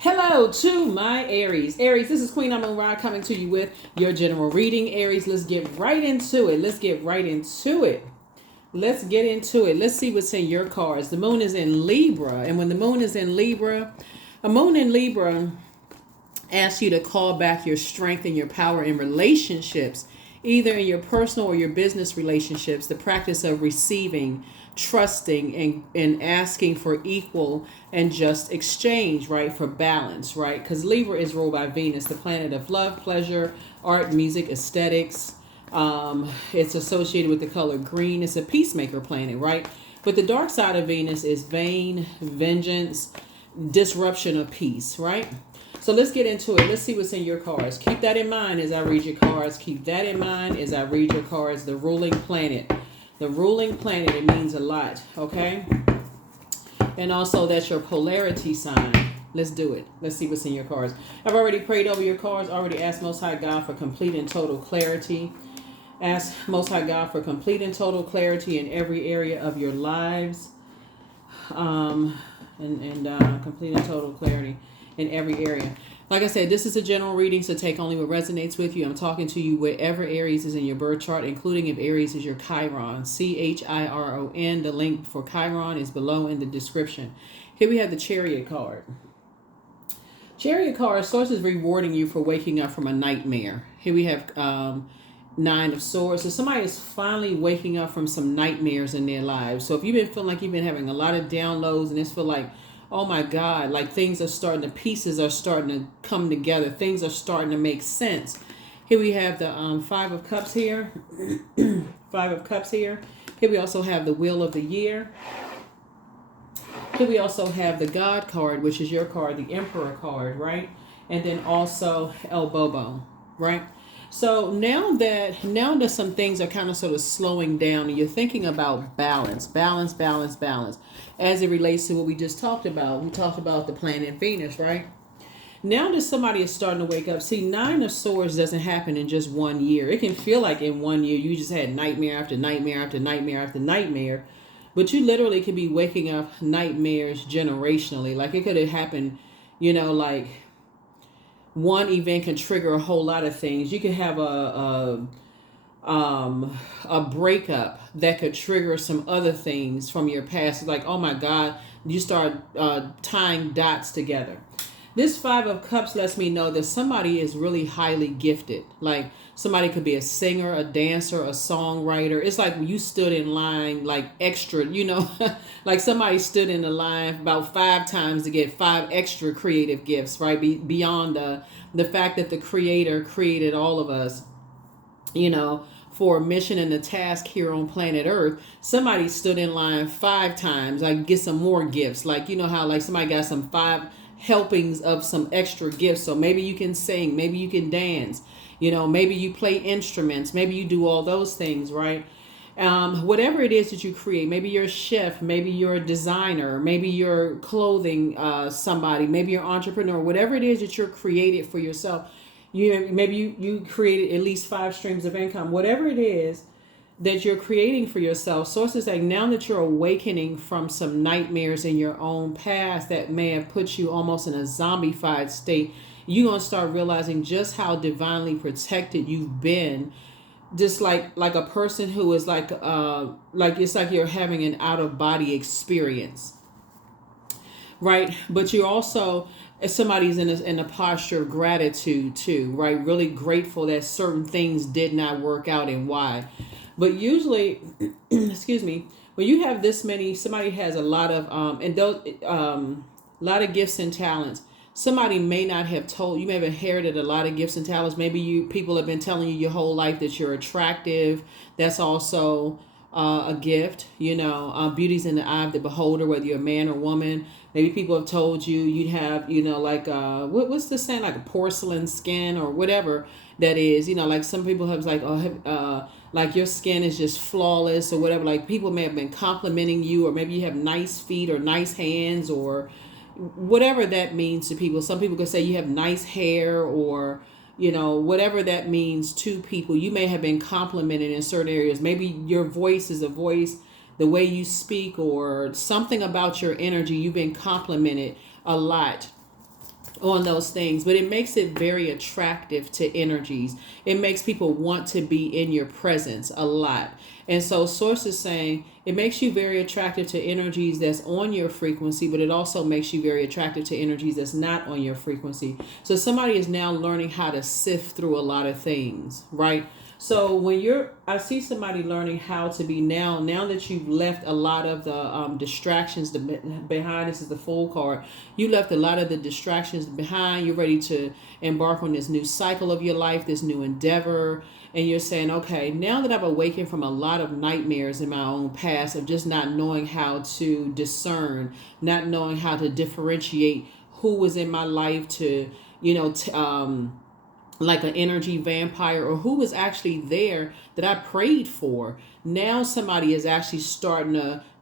Hello to my Aries. Aries, this is Queen Amun Ra coming to you with your general reading. Aries, let's get right into it. Let's get right into it. Let's get into it. Let's see what's in your cards. The moon is in Libra. And when the moon is in Libra, a moon in Libra asks you to call back your strength and your power in relationships, either in your personal or your business relationships, the practice of receiving, trusting, and asking for equal and just exchange, right? For balance, right? Because Libra is ruled by Venus, the planet of love, pleasure, art, music, aesthetics. It's associated with the color green. It's a peacemaker planet, right? But the dark side of Venus is vain, vengeance, disruption of peace, right? So let's get into it. Let's see what's in your cards. Keep that in mind as I read your cards. Keep that in mind as I read your cards. The ruling planet. The ruling planet, it means a lot, okay? And also that's your polarity sign. Let's do it. Let's see what's in your cards. I've already prayed over your cards. Already asked Most High God for complete and total clarity. Ask Most High God for complete and total clarity in every area of your lives. Complete and total clarity in every area. Like I said, this is a general reading, so take only what resonates with you. I'm talking to you wherever Aries is in your birth chart, including if Aries is your Chiron, Chiron. The link for Chiron is below in the description. Here we have the Chariot card. Chariot card, source is rewarding you for waking up from a nightmare. Here we have Nine of Swords. So somebody is finally waking up from some nightmares in their lives. So if you've been feeling like you've been having a lot of downloads and it's feel like, oh my God, like things are starting, the pieces are starting to come together. Things are starting to make sense. Here we have the Five of Cups here. Five of Cups here. Here we also have the Wheel of the Year. Here we also have the God card, which is your card, the Emperor card, right? And then also El Bobo, right? So now that some things are kind of sort of slowing down and you're thinking about balance, as it relates to what we just talked about. We talked about the planet Venus, right? Now that somebody is starting to wake up, see, Nine of Swords doesn't happen in just 1 year. It can feel like in 1 year you just had nightmare after nightmare after nightmare after nightmare, but you literally could be waking up nightmares generationally. Like it could have happened, like one event can trigger a whole lot of things. You could have a breakup that could trigger some other things from your past. It's like, oh my God, you start tying dots together. This Five of Cups lets me know that somebody is really highly gifted. Like somebody could be a singer, a dancer, a songwriter. It's like you stood in line like extra, like somebody stood in the line about 5 times to get 5 extra creative gifts, right? Beyond the fact that the Creator created all of us, for a mission and a task here on planet Earth. Somebody stood in line 5 times, like get some more gifts. Like, how like somebody got some 5 helpings of some extra gifts. So maybe you can sing, maybe you can dance, maybe you play instruments, maybe you do all those things, right? Whatever it is that you create, maybe you're a chef, maybe you're a designer, maybe you're clothing somebody, maybe you're an entrepreneur, whatever it is that you're created for yourself. Maybe you created at least 5 streams of income, whatever it is that you're creating for yourself. Sources say now that you're awakening from some nightmares in your own past that may have put you almost in a zombified state, you're going to start realizing just how divinely protected you've been. Just like a person who is like it's like you're having an out of body experience, right? But you're also, if somebody's in a posture of gratitude too, right? Really grateful that certain things did not work out and why. But usually, excuse me, when you have this many, somebody has a lot of lot of gifts and talents. Somebody may not have told you, may have inherited a lot of gifts and talents. Maybe people have been telling you your whole life that you're attractive. That's also a gift. Beauty's in the eye of the beholder, whether you're a man or woman. Maybe people have told you you'd have, like what's the saying, like a porcelain skin or whatever that is. Like some people have like like your skin is just flawless or whatever. Like people may have been complimenting you, or maybe you have nice feet or nice hands or whatever that means to people. Some people could say you have nice hair or, whatever that means to people. You may have been complimented in certain areas. Maybe your voice is a voice, the way you speak or something about your energy. You've been complimented a lot on those things, but it makes it very attractive to energies. It makes people want to be in your presence a lot. And so source is saying it makes you very attractive to energies that's on your frequency, but it also makes you very attractive to energies that's not on your frequency. So somebody is now learning how to sift through a lot of things, right? So I see somebody learning how to be now that you've left a lot of the distractions behind. This is the Fool card. You left a lot of the distractions behind. You're ready to embark on this new cycle of your life, this new endeavor. And you're saying, okay, now that I've awakened from a lot of nightmares in my own past of just not knowing how to discern, not knowing how to differentiate who was in my life to, like an energy vampire, or who was actually there that I prayed for. Now somebody is actually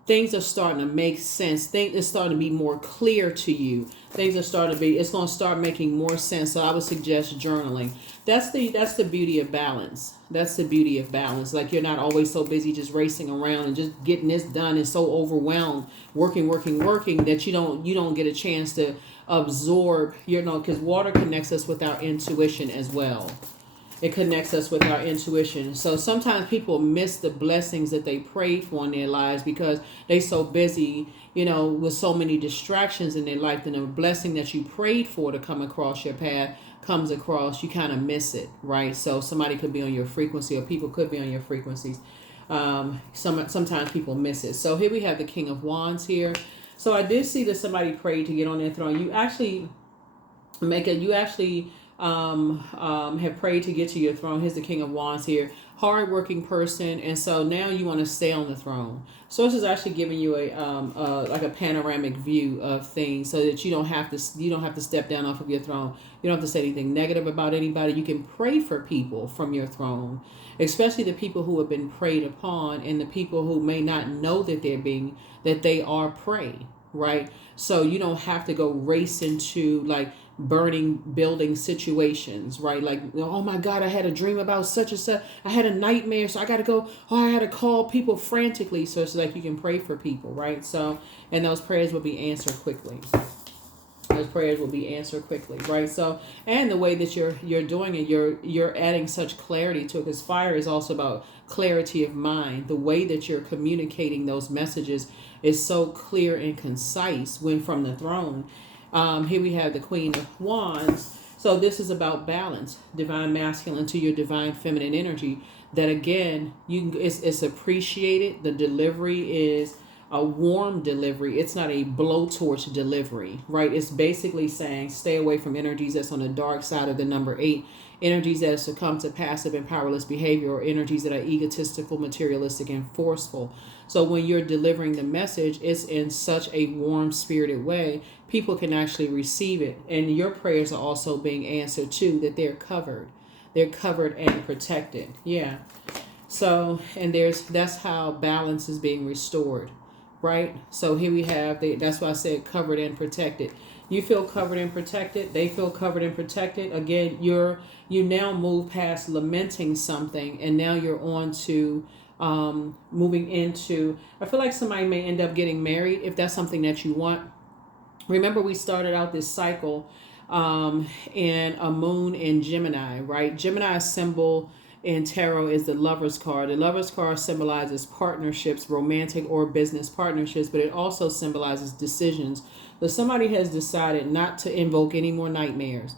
things are starting to make sense. Things are starting to be more clear to you. It's going to start making more sense. So I would suggest journaling. That's the beauty of balance. That's the beauty of balance. Like, you're not always so busy just racing around and just getting this done and so overwhelmed, working that you don't get a chance to absorb, because water connects us with our intuition as well. It connects us with our intuition. So sometimes people miss the blessings that they prayed for in their lives because they so busy, with so many distractions in their life. Then a blessing that you prayed for to come across your path comes across, you kind of miss it, right? So somebody could be on your frequency, or people could be on your frequencies. Sometimes people miss it. So here we have the King of Wands here. So I did see that somebody prayed to get on their throne. You actually have prayed to get to your throne. Here's the King of Wands here. Hardworking person, and so now you want to stay on the throne. Source is actually giving you like a panoramic view of things, so that you don't have to step down off of your throne. You don't have to say anything negative about anybody. You can pray for people from your throne, especially the people who have been preyed upon, and the people who may not know that they are prey, right? So you don't have to go race into like burning building situations, right? Like, oh my God, I had a dream about such and such. I had a nightmare, so I got to go. Oh, I had to call people frantically. So it's like you can pray for people, right? So, and those prayers will be answered quickly. Right? So, and the way that you're doing it, you're adding such clarity to it, because fire is also about clarity of mind. The way that you're communicating those messages is so clear and concise when from the throne. Here we have the Queen of Wands. So this is about balance, divine masculine to your divine feminine energy. That again, it's appreciated. The delivery is a warm delivery. It's not a blowtorch delivery, right? It's basically saying stay away from energies that's on the dark side of the number 8, energies that succumb to passive and powerless behavior, or energies that are egotistical, materialistic, and forceful. So when you're delivering the message, it's in such a warm spirited way, people can actually receive it. And your prayers are also being answered too, that they're covered and protected. Yeah. So, and that's how balance is being restored, right? So here we have, that's why I said covered and protected. You feel covered and protected. They feel covered and protected. Again, you now move past lamenting something, and now you're on to moving into, I feel like somebody may end up getting married if that's something that you want. Remember, we started out this cycle in a moon in Gemini, right? Gemini symbol in tarot is the Lover's card. The Lover's card symbolizes partnerships, romantic or business partnerships, but it also symbolizes decisions. So somebody has decided not to invoke any more nightmares.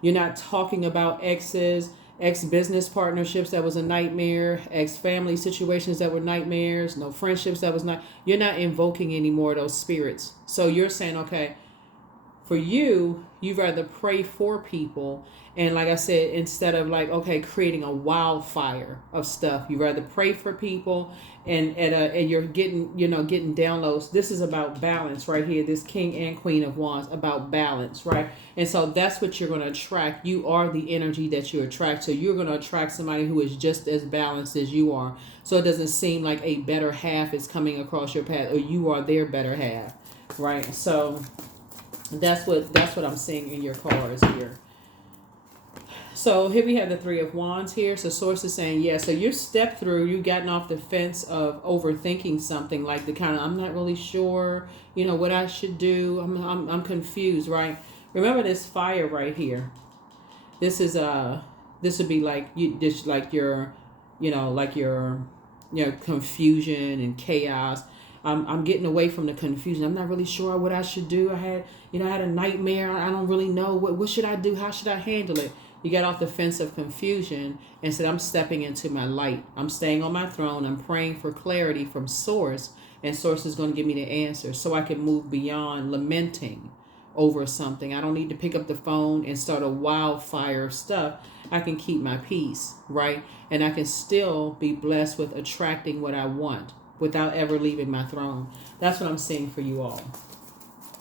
You're not talking about exes, ex-business partnerships that was a nightmare, ex-family situations that were nightmares, no friendships that was not. You're not invoking any more of those spirits. So you're saying, okay, for you'd rather pray for people. And like I said, instead of like, okay, creating a wildfire of stuff, you rather pray for people and you're getting downloads. This is about balance right here. This King and Queen of Wands, about balance, right? And so that's what you're going to attract. You are the energy that you attract. So you're going to attract somebody who is just as balanced as you are. So it doesn't seem like a better half is coming across your path, or you are their better half, right? So that's what I'm seeing in your cards here. So here we have the Three of Wands here. So Source is saying, yeah, so you've gotten off the fence of overthinking something, like the kind of, I'm not really sure, what I should do. I'm confused, right? Remember this fire right here. This is this would be like you this like your like your confusion and chaos. I'm getting away from the confusion. I'm not really sure what I should do. I had I had a nightmare. I don't really know what should I do. How should I handle it? You get off the fence of confusion and said, I'm stepping into my light. I'm staying on my throne. I'm praying for clarity from source, and source is going to give me the answer so I can move beyond lamenting over something. I don't need to pick up the phone and start a wildfire of stuff. I can keep my peace, right? And I can still be blessed with attracting what I want without ever leaving my throne. That's what I'm seeing for you all.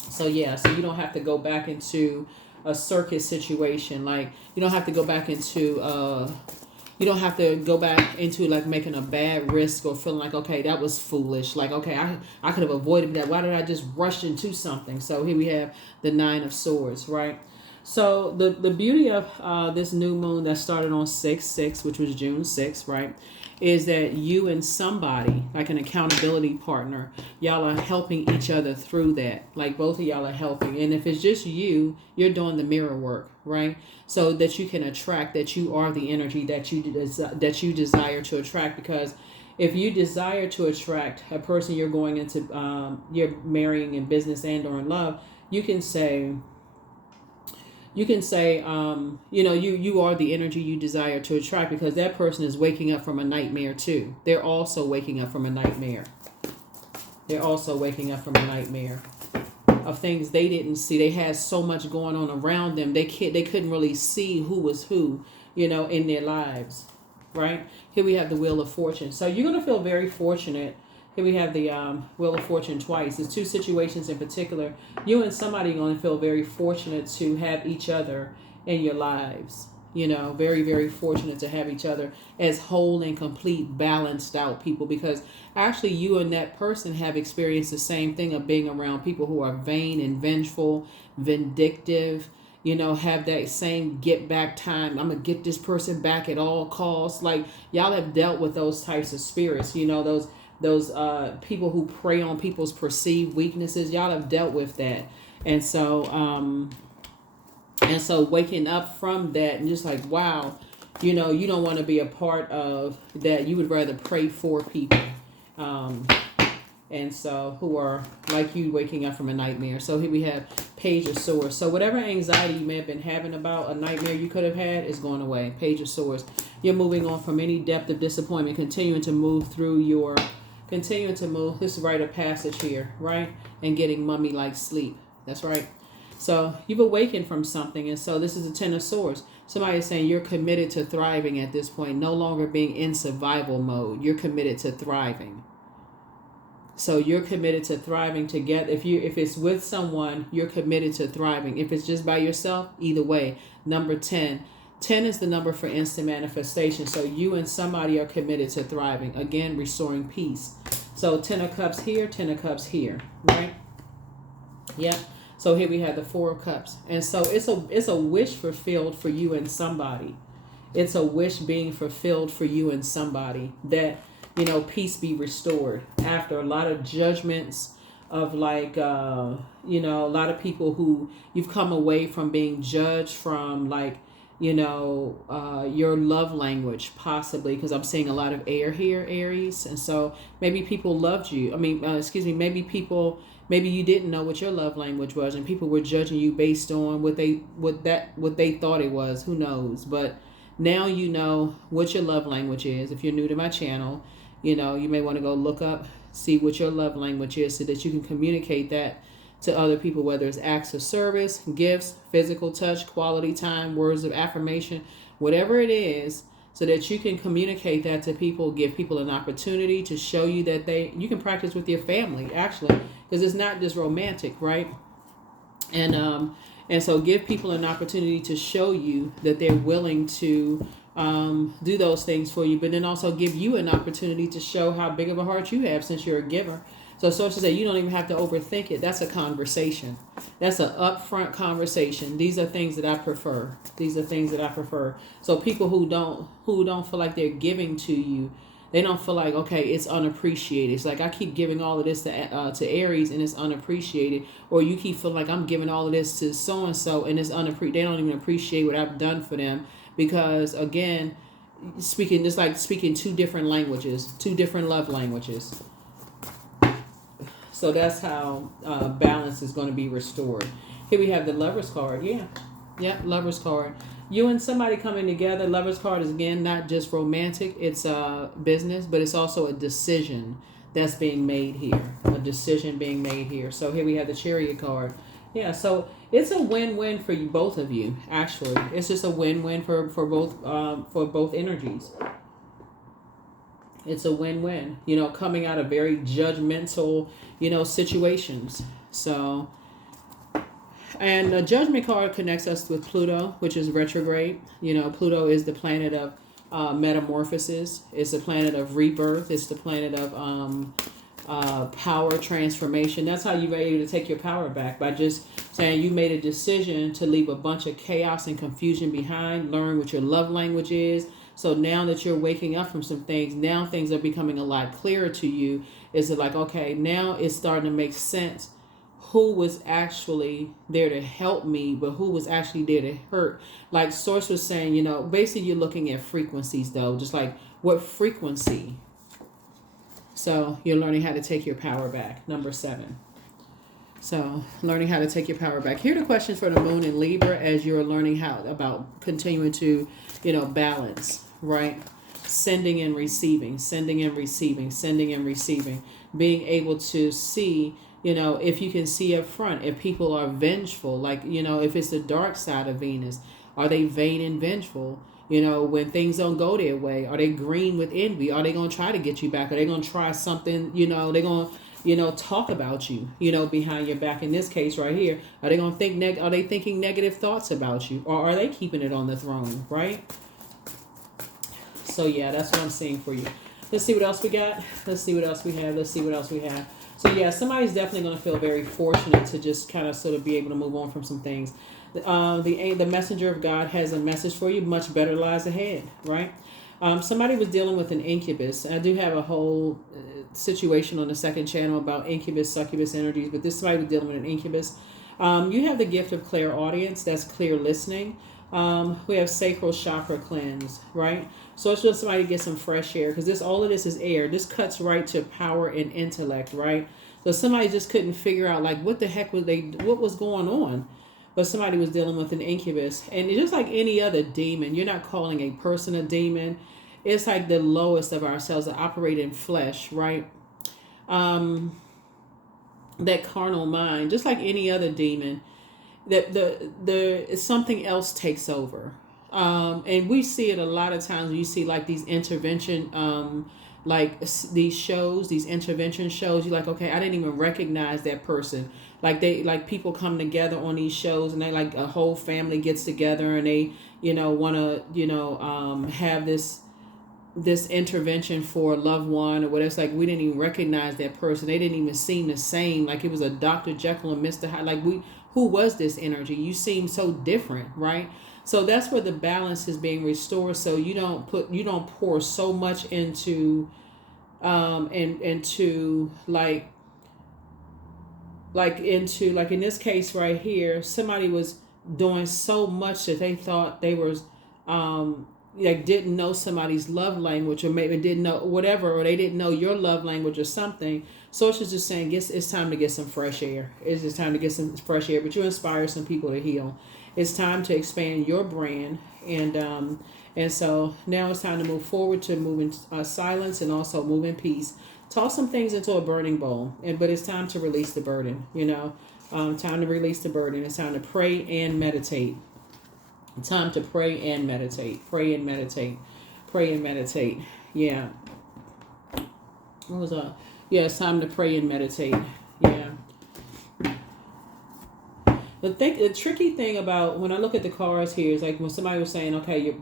So yeah, so you don't have to go back into a circus situation. Like you don't have to go back into like making a bad risk or feeling like, okay, that was foolish. Like, okay, I could have avoided that. Why did I just rush into something? So here we have the 9 of Swords, right? So the beauty of this new moon that started on 6/6, which was June 6th, right, is that you and somebody, like an accountability partner, y'all are helping each other through that. Like both of y'all are helping. And if it's just you, you're doing the mirror work, right? So that you can attract, that you are the energy that you desire to attract. Because if you desire to attract a person you're going into, you're marrying in business and or in love, you can say, you are the energy you desire to attract, because that person is waking up from a nightmare too. They're also waking up from a nightmare. They're also waking up from a nightmare of things they didn't see. They had so much going on around them. They couldn't really see who was who, in their lives, right? Here we have the Wheel of Fortune. So you're going to feel very fortunate. Here we have the Wheel of Fortune twice. There's 2 situations in particular. You and somebody are going to feel very fortunate to have each other in your lives. Very, very fortunate to have each other as whole and complete, balanced out people. Because actually you and that person have experienced the same thing of being around people who are vain and vengeful, vindictive, have that same get back time. I'm going to get this person back at all costs. Like y'all have dealt with those types of spirits, those people who prey on people's perceived weaknesses. Y'all have dealt with that. And so waking up from that and just like, wow, you don't want to be a part of that. You would rather pray for people. And so who are like you, waking up from a nightmare. So here we have Page of Swords. So whatever anxiety you may have been having about a nightmare you could have had is going away. Page of Swords. You're moving on from any depth of disappointment, continuing to move. This is rite of passage here, right? And getting mummy-like sleep. That's right. So you've awakened from something. And so this is the 10 of Swords. Somebody is saying you're committed to thriving at this point, no longer being in survival mode. You're committed to thriving. So you're committed to thriving together. If it's with someone, you're committed to thriving. If it's just by yourself, either way. Number 10. 10 is the number for instant manifestation. So you and somebody are committed to thriving. Again, restoring peace. So 10 of Cups here, 10 of Cups here, right? Yeah. So here we have the 4 of Cups. And so it's a wish fulfilled for you and somebody. It's a wish being fulfilled for you and somebody that, peace be restored after a lot of judgments of like, a lot of people who you've come away from being judged from, like, your love language, possibly, because I'm seeing a lot of air here, Aries. And so maybe people loved you. Maybe you didn't know what your love language was, and people were judging you based on what they thought it was. Who knows? But now you know what your love language is. If you're new to my channel, you may want to go look up, see what your love language is, so that you can communicate that to other people, whether it's acts of service, gifts, physical touch, quality time, words of affirmation, whatever it is, so that you can communicate that to people, give people an opportunity to show you that you can practice with your family, actually, because it's not just romantic, right? And so give people an opportunity to show you that they're willing to do those things for you, but then also give you an opportunity to show how big of a heart you have, since you're a giver. So sources say you don't even have to overthink it. That's a conversation. That's an upfront conversation. These are things that I prefer. So people who don't feel like they're giving to you, They don't feel like, okay, it's unappreciated. It's like I keep giving all of this to Aries and it's unappreciated, or you keep feeling like I'm giving all of this to so and so and it's unappreciated. They don't even appreciate what I've done for them because again, speaking just like speaking two different languages, two different love languages. So that's how balance is going to be restored. Here we have the Lover's card. Yeah, Lover's card. You and somebody coming together. Lover's card is again not just romantic. It's business, but it's also a decision that's being made here. A decision being made here. So here we have the Chariot card. Yeah, so it's a win-win for you, both of you. Actually, it's just a win-win for both energies. It's a win-win. Coming out of very judgmental, situations. So. And the Judgment card connects us with Pluto, which is retrograde. Pluto is the planet of metamorphosis. It's the planet of rebirth. It's the planet of power transformation. That's how you're able to take your power back, by just saying you made a decision to leave a bunch of chaos and confusion behind, learn what your love language is. So now that you're waking up from some things, now things are becoming a lot clearer to you. Is it like, okay, now it's starting to make sense who was actually there to help me, but who was actually there to hurt. Like Source was saying, basically you're looking at frequencies though, just like what frequency. So you're learning how to take your power back. Number 7. So learning how to take your power back. Here are the questions for the Moon in Libra as you're learning how about continuing to, balance, right? Sending and receiving, sending and receiving, sending and receiving. Being able to see, if you can see up front, if people are vengeful, like, if it's the dark side of Venus, are they vain and vengeful? When things don't go their way, are they green with envy? Are they going to try to get you back? Are they going to try something, they're going to, talk about you, behind your back? In this case right here, are they going to think, are they thinking negative thoughts about you? Or are they keeping it on the throne, right? So yeah, that's what I'm seeing for you. Let's see what else we got. Let's see what else we have. Let's see what else we have. So yeah, somebody's definitely going to feel very fortunate to just kind of sort of be able to move on from some things. The messenger of God has a message for you. Much better lies ahead, right? Somebody was dealing with an incubus. I do have a whole situation on the second channel about incubus, succubus energies, but this somebody was dealing with an incubus. You have the gift of clairaudience. That's clear listening. We have sacral chakra cleanse, right? So it's just somebody to get some fresh air, because all of this is air. This cuts right to power and intellect, right? So somebody just couldn't figure out like what the heck what was going on. But somebody was dealing with an incubus, and just like any other demon, you're not calling a person a demon. It's like the lowest of ourselves that operate in flesh, right? That carnal mind, just like any other demon, that the something else takes over. And we see it a lot of times when you see like these intervention, these shows, these intervention shows. You're like, okay, I didn't even recognize that person. Like people come together on these shows, and they like a whole family gets together, and they want to have this intervention for a loved one or whatever. It's like we didn't even recognize that person. They didn't even seem the same. Like it was a Dr. Jekyll and Mr. Hyde. Like who was this energy? You seem so different, right? So that's where the balance is being restored. So you don't pour so much into into in this case right here, somebody was doing so much that they thought they was didn't know somebody's love language, or maybe didn't know whatever, or they didn't know your love language or something. So it's just saying, it's time to get some fresh air. It's just time to get some fresh air. But you inspire some people to heal. It's time to expand your brand, and so now it's time to move forward, to move in silence, and also move in peace. Toss some things into a burning bowl, but it's time to release the burden. Time to release the burden. It's time to pray and meditate. Time to pray and meditate. Pray and meditate. Pray and meditate. Yeah. What was that? Yeah, it's time to pray and meditate. Yeah. The tricky thing about when I look at the cards here is like when somebody was saying, okay, you're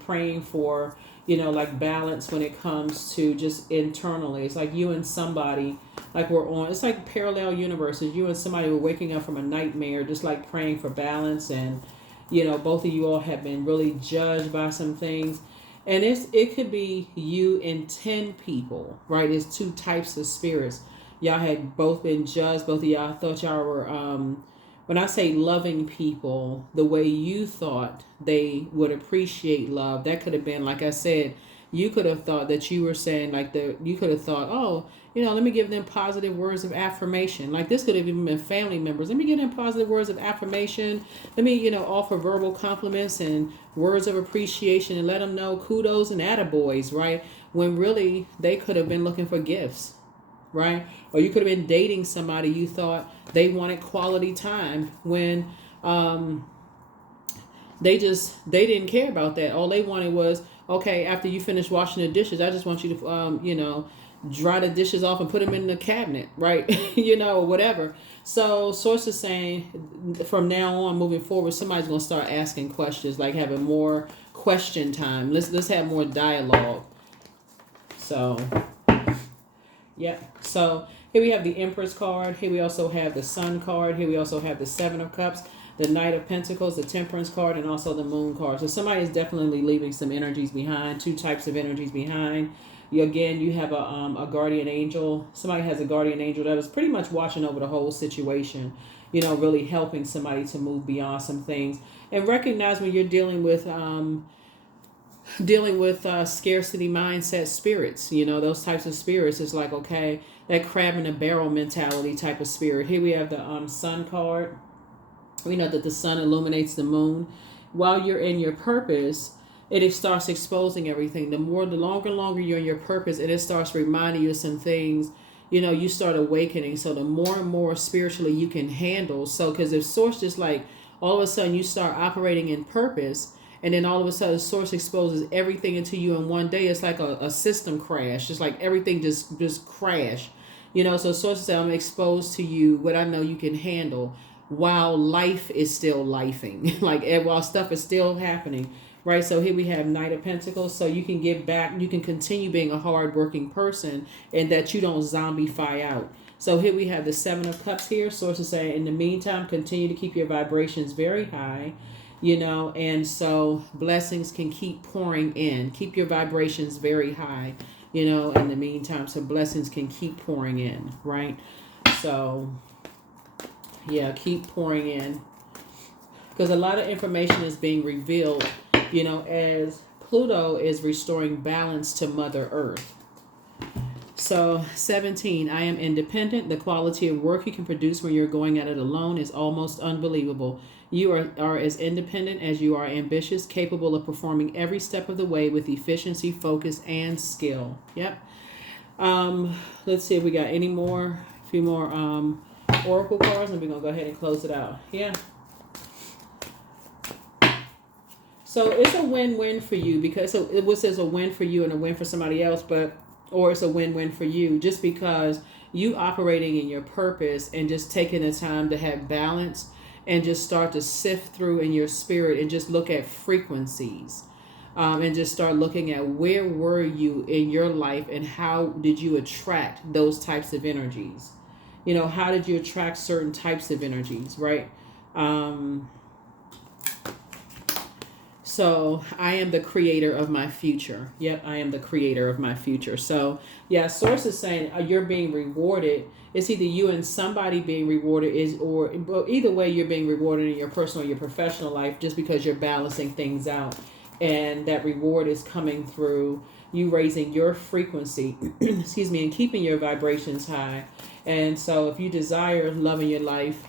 praying for, like balance when it comes to just internally. It's like you and somebody, like it's like parallel universes. You and somebody were waking up from a nightmare, just like praying for balance, and both of you all have been really judged by some things. And it could be you and 10 people, right? It's two types of spirits. Y'all had both been judged. Both of y'all thought y'all were, when I say loving people, the way you thought they would appreciate love, that could have been, like I said, you could have thought that you were saying, like, you could have thought, oh, let me give them positive words of affirmation. Like, this could have even been family members. Let me give them positive words of affirmation. Let me, offer verbal compliments and words of appreciation and let them know kudos and attaboys, right? When really they could have been looking for gifts, right? Or you could have been dating somebody you thought they wanted quality time when they didn't care about that. All they wanted was, okay, after you finish washing the dishes, I just want you to dry the dishes off and put them in the cabinet, right? Whatever. So source is saying from now on, moving forward, somebody's going to start asking questions, like having more question time. Let's have more dialogue. So, yeah. So here we have the Empress card. Here we also have the Sun card. Here we also have the Seven of Cups, the Knight of Pentacles, the Temperance card, and also the Moon card. So somebody is definitely leaving some energies behind, two types of energies behind. You have a guardian angel. Somebody has a guardian angel that was pretty much watching over the whole situation, really helping somebody to move beyond some things. And recognize when you're dealing with scarcity mindset spirits, those types of spirits. It's like, okay, that crab in a barrel mentality type of spirit. Here we have the Sun card. We know that the sun illuminates the moon. While you're in your purpose, it starts exposing everything. The longer you're in your purpose, and it starts reminding you of some things, you start awakening. So the more and more spiritually you can handle. So, because if source just like, all of a sudden you start operating in purpose, and then all of a sudden source exposes everything into you in one day, it's like a system crash. It's like everything just crash. So source says, I'm exposed to you what I know you can handle while life is still lifing, like while stuff is still happening, right? So here we have Knight of Pentacles. So you can give back, you can continue being a hardworking person, and that you don't zombify out. So here we have the Seven of Cups here. Sources say, in the meantime, continue to keep your vibrations very high, and so blessings can keep pouring in. Keep your vibrations very high, in the meantime, so blessings can keep pouring in, right? So yeah, keep pouring in, because a lot of information is being revealed, as Pluto is restoring balance to Mother Earth. So 17, I am independent. The quality of work you can produce when you're going at it alone is almost unbelievable. You are as independent as you are ambitious, capable of performing every step of the way with efficiency, focus, and skill. Yep. Let's see if we got any more, a few more oracle cards, and we're gonna go ahead and close it out. Yeah. So it's a win-win for you, because it was a win for you and a win for somebody else, or it's a win-win for you just because you operating in your purpose and just taking the time to have balance and just start to sift through in your spirit and just look at frequencies, and just start looking at where were you in your life and how did you attract those types of energies. How did you attract certain types of energies, right? So I am the creator of my future. Yep, I am the creator of my future. So yeah, source is saying you're being rewarded. It's either you and somebody being rewarded, or either way you're being rewarded in your personal or your professional life, just because you're balancing things out. And that reward is coming through you raising your frequency, excuse me, and keeping your vibrations high. And so if you desire love in your life,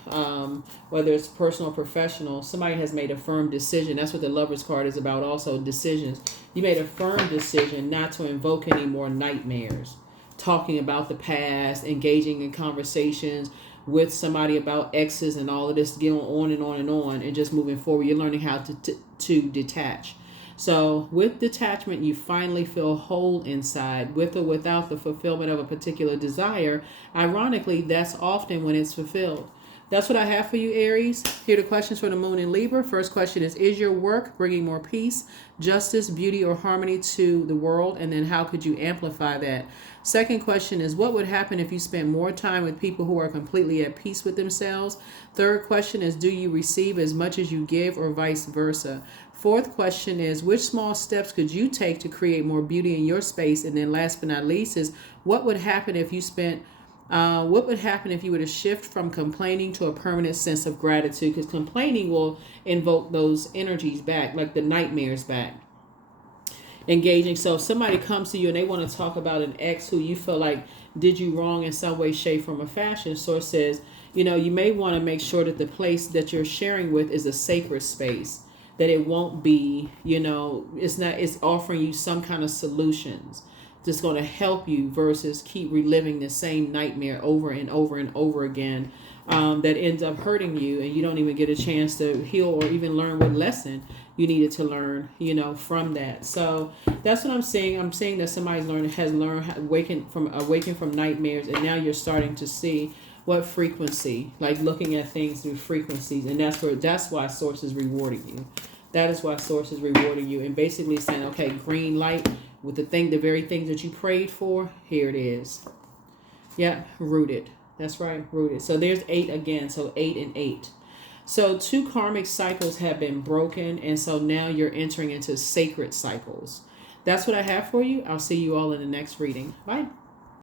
whether it's personal or professional, somebody has made a firm decision. That's what the Lover's card is about, also decisions. You made a firm decision not to invoke any more nightmares, talking about the past, engaging in conversations with somebody about exes and all of this, going on and on and on, and just moving forward. You're learning how to detach. So with detachment, you finally feel whole inside. With or without the fulfillment of a particular desire, ironically, that's often when it's fulfilled. That's what I have for you, Aries. Here are the questions for the moon in Libra. First question is your work bringing more peace, justice, beauty, or harmony to the world? And then how could you amplify that? Second question is, what would happen if you spent more time with people who are completely at peace with themselves? Third question is, do you receive as much as you give, or vice versa? Fourth question is, which small steps could you take to create more beauty in your space? And then last but not least is, what would happen if you were to shift from complaining to a permanent sense of gratitude? Because complaining will invoke those energies back, like the nightmares back. Engaging. So if somebody comes to you and they want to talk about an ex who you feel like did you wrong in some way, shape, form, or fashion, source says, you may want to make sure that the place that you're sharing with is a sacred space, that it won't be, it's offering you some kind of solutions that's going to help you versus keep reliving the same nightmare over and over and over again, that ends up hurting you, and you don't even get a chance to heal or even learn what lesson you needed to learn, from that. So that's what I'm saying. I'm saying that somebody's has learned awakened from nightmares, and now you're starting to see what frequency, like looking at things through frequencies, and that's why Source is rewarding you. That is why Source is rewarding you, and basically saying, okay, green light with the very things that you prayed for. Here it is. Yeah, rooted. That's right, rooted. So there's 8 again. So 8 and 8. So 2 karmic cycles have been broken, and so now you're entering into sacred cycles. That's what I have for you. I'll see you all in the next reading. Bye.